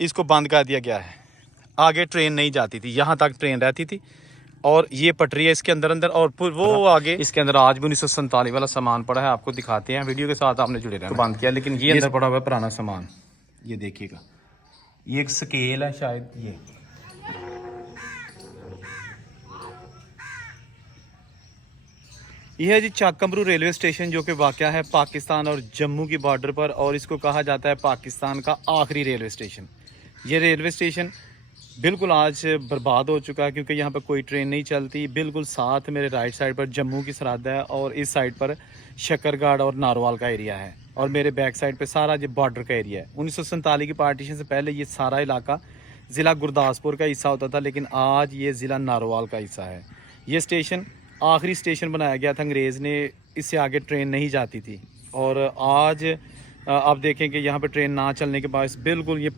इसको बंद कर दिया गया है। आगे ट्रेन नहीं जाती थी, यहाँ तक ट्रेन रहती थी और ये पटरी है इसके अंदर और वो आगे इसके अंदर आज भी 1947 वाला सामान पड़ा है। आपको दिखाते हैं, वीडियो के साथ आपने जुड़े रहना। बंद किया, लेकिन ये अंदर पड़ा हुआ है पुराना सामान। ये देखिएगा, ये एक स्केल है शायद। ये है जी चाकमरू रेलवे स्टेशन, जो कि वाक़या है पाकिस्तान और जम्मू की बॉर्डर पर, और इसको कहा जाता है पाकिस्तान का आखिरी रेलवे स्टेशन। ये रेलवे स्टेशन बिल्कुल आज बर्बाद हो चुका है, क्योंकि यहाँ पर कोई ट्रेन नहीं चलती। बिल्कुल साथ मेरे राइट साइड पर जम्मू की सरहद है और इस साइड पर शकरगढ़ और नारवाल का एरिया है, और मेरे बैक साइड पे सारा ये बॉर्डर का एरिया है। 1947 की पार्टीशन से पहले ये सारा इलाका ज़िला गुरदासपुर का हिस्सा होता था, लेकिन आज ये ज़िला नारवाल का हिस्सा है। ये स्टेशन आखिरी स्टेशन बनाया गया था अंग्रेज़ ने, इससे आगे ट्रेन नहीं जाती थी। और आज आप देखें कि यहाँ पर ट्रेन ना चलने के बाद बिल्कुल ये